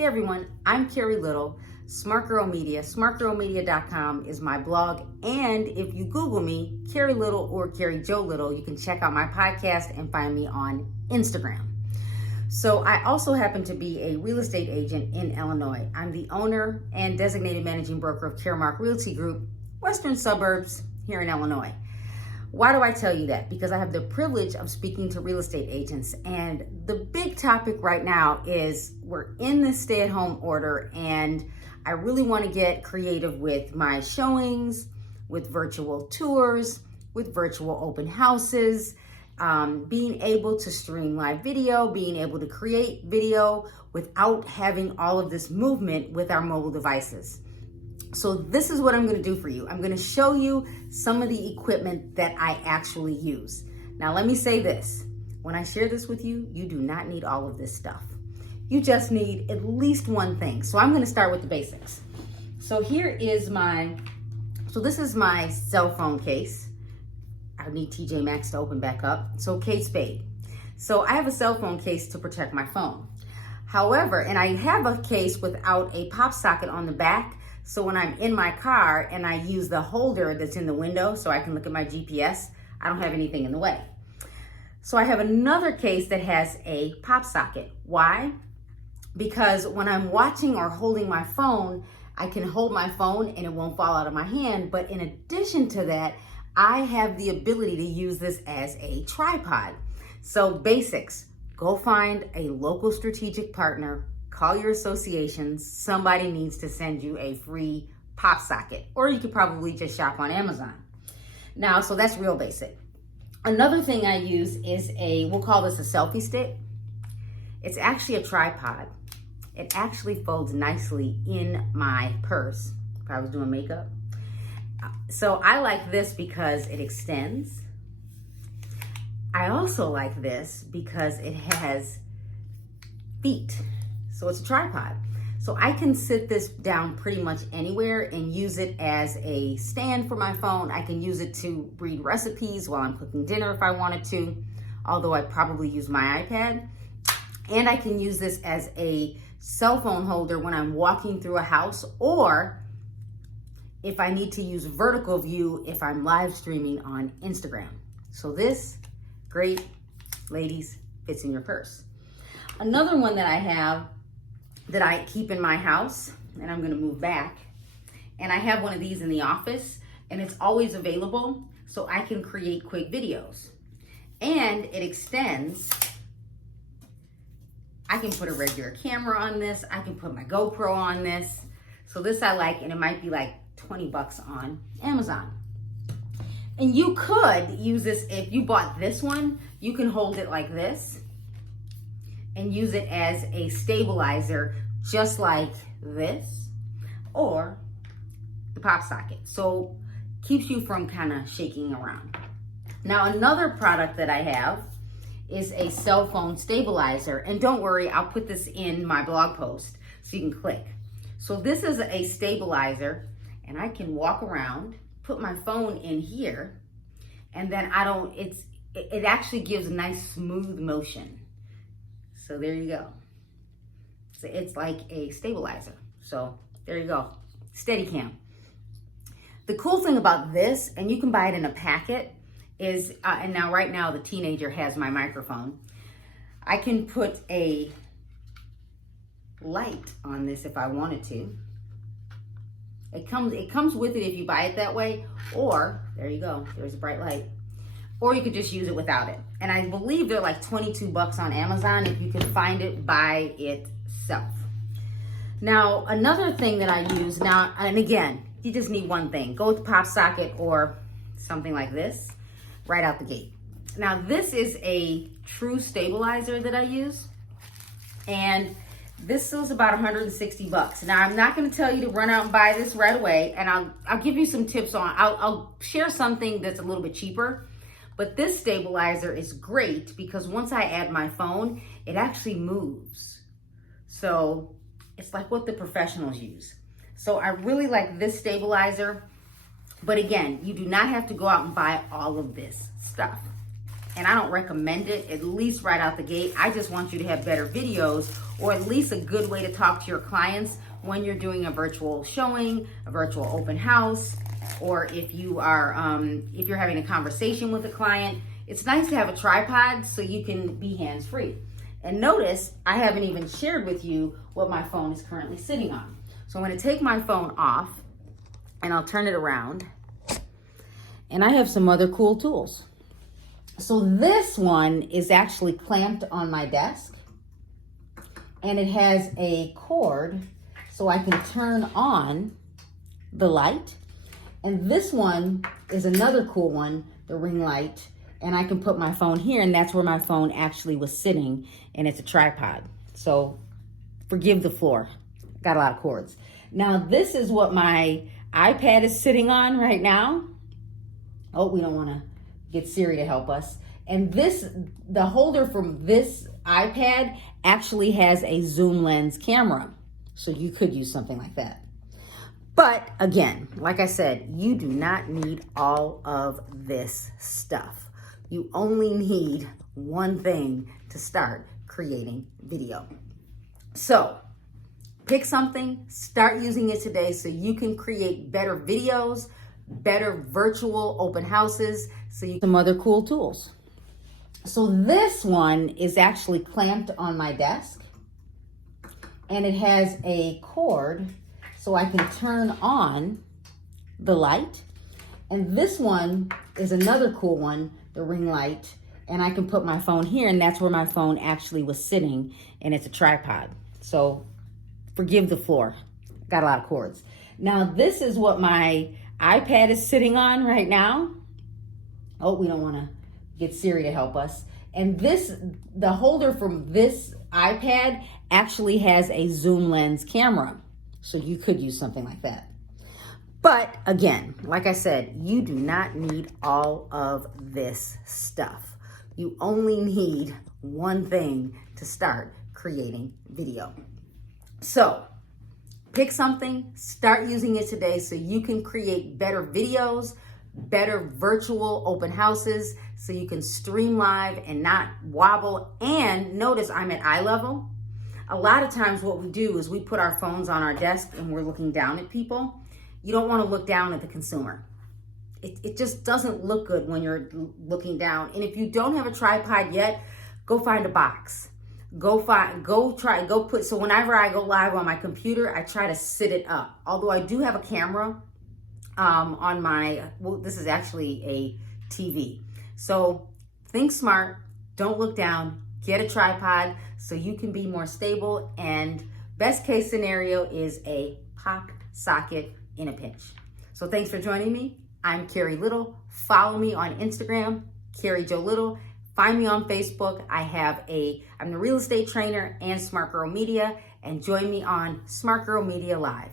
Hey everyone, I'm Carrie Little, Smart Girl Media. SmartGirlMedia.com is my blog, and if you Google me, Carrie Little or Carrie Joe Little, you can check out my podcast and find me on Instagram. So I also happen to be a real estate agent in Illinois. I'm the owner and designated managing broker of Caremark Realty Group, Western Suburbs here in Illinois. Why do I tell you that? Because I have the privilege of speaking to real estate agents, and the big topic right now is we're in this stay-at-home order, and I really want to get creative with my showings, with virtual tours, with virtual open houses, being able to stream live video, being able to create video without having all of this movement with our mobile devices. So this is what I'm going to do for you. I'm going to show you some of the equipment that I actually use. Now, let me say this. When I share this with you, you do not need all of this stuff. You just need at least one thing. So I'm going to start with the basics. So this is my cell phone case. I need TJ Maxx to open back up. So Kate Spade. So I have a cell phone case to protect my phone. However, and I have a case without a pop socket on the back. So when I'm in my car and I use the holder that's in the window so I can look at my GPS, I don't have anything in the way. So I have another case that has a pop socket. Why? Because when I'm watching or holding my phone, I can hold my phone and it won't fall out of my hand. But in addition to that, I have the ability to use this as a tripod. So basics, go find a local strategic partner. Call your associations. Somebody needs to send you a free pop socket, or you could probably just shop on Amazon. Now, so that's real basic. Another thing I use is we'll call this a selfie stick. It's actually a tripod. It actually folds nicely in my purse if I was doing makeup. So I like this because it extends. I also like this because it has feet. So it's a tripod. So I can sit this down pretty much anywhere and use it as a stand for my phone. I can use it to read recipes while I'm cooking dinner if I wanted to, although I probably use my iPad. And I can use this as a cell phone holder when I'm walking through a house, or if I need to use vertical view if I'm live streaming on Instagram. So this, great, ladies, fits in your purse. Another one that I have that I keep in my house, and I'm gonna move back, and I have one of these in the office, and it's always available, so I can create quick videos. And it extends. I can put a regular camera on this, I can put my GoPro on this. So this I like, and it might be like 20 bucks on Amazon. And you could use this, if you bought this one, you can hold it like this and use it as a stabilizer, just like this, or the pop socket. So keeps you from kind of shaking around. Now, another product that I have is a cell phone stabilizer. And don't worry, I'll put this in my blog post so you can click. So this is a stabilizer, and I can walk around, put my phone in here, and then it actually gives a nice smooth motion. So there you go. So it's like a stabilizer. So there you go. Steadicam. The cool thing about this, and you can buy it in a packet, is, and now right now the teenager has my microphone. I can put a light on this if I wanted to. It comes with it if you buy it that way, or there you go. There's a bright light. Or you could just use it without it. And I believe they're like 22 bucks on Amazon if you can find it by itself. Now, another thing that I use now, and again, you just need one thing. Go with the pop socket or something like this right out the gate. Now, this is a true stabilizer that I use. And this is about 160 bucks. Now, I'm not going to tell you to run out and buy this right away. And I'll give you some tips on, I'll share something that's a little bit cheaper. But this stabilizer is great because once I add my phone, it actually moves. So it's like what the professionals use. So I really like this stabilizer. But again, you do not have to go out and buy all of this stuff. and I don't recommend it, at least right out the gate. I just want you to have better videos, or at least a good way to talk to your clients when you're doing a virtual showing, a virtual open house, or if you're having a conversation with a client. It's nice to have a tripod so you can be hands-free. And notice I haven't even shared with you what my phone is currently sitting on. So I'm going to take my phone off and I'll turn it around. And I have some other cool tools. So this one is actually clamped on my desk, and it has a cord so I can turn on the light. And this one is another cool one, the ring light, and I can put my phone here, and that's where my phone actually was sitting, and it's a tripod. So forgive the floor, got a lot of cords. Now this is what my iPad is sitting on right now. Oh, we don't want to get Siri to help us. And the holder from this iPad actually has a zoom lens camera. So you could use something like that. But again, like I said, you do not need all of this stuff. You only need one thing to start creating video. So pick something, start using it today so you can create better videos, better virtual open houses, some other cool tools. So this one is actually clamped on my desk, and it has a cord so I can turn on the light. And this one is another cool one, the ring light, and I can put my phone here, and that's where my phone actually was sitting, and it's a tripod. So forgive the floor, got a lot of cords. Now this is what my iPad is sitting on right now. Oh, we don't want to get Siri to help us. And the holder from this iPad actually has a zoom lens camera. So you could use something like that. But again, like I said, you do not need all of this stuff. You only need one thing to start creating video. So pick something, start using it today so you can create better videos, better virtual open houses, so you can stream live and not wobble. And notice I'm at eye level. A lot of times what we do is we put our phones on our desk and we're looking down at people. You don't want to look down at the consumer. It just doesn't look good when you're looking down. And if you don't have a tripod yet, go find a box. So whenever I go live on my computer, I try to sit it up. Although I do have a camera on this is actually a TV. So think smart, don't look down, get a tripod so you can be more stable. And best case scenario is a pop socket in a pinch. So thanks for joining me. I'm Carrie Little. Follow me on Instagram, Carrie Jo Little. Find me on Facebook. I'm the real estate trainer and Smart Girl Media, and join me on Smart Girl Media Live.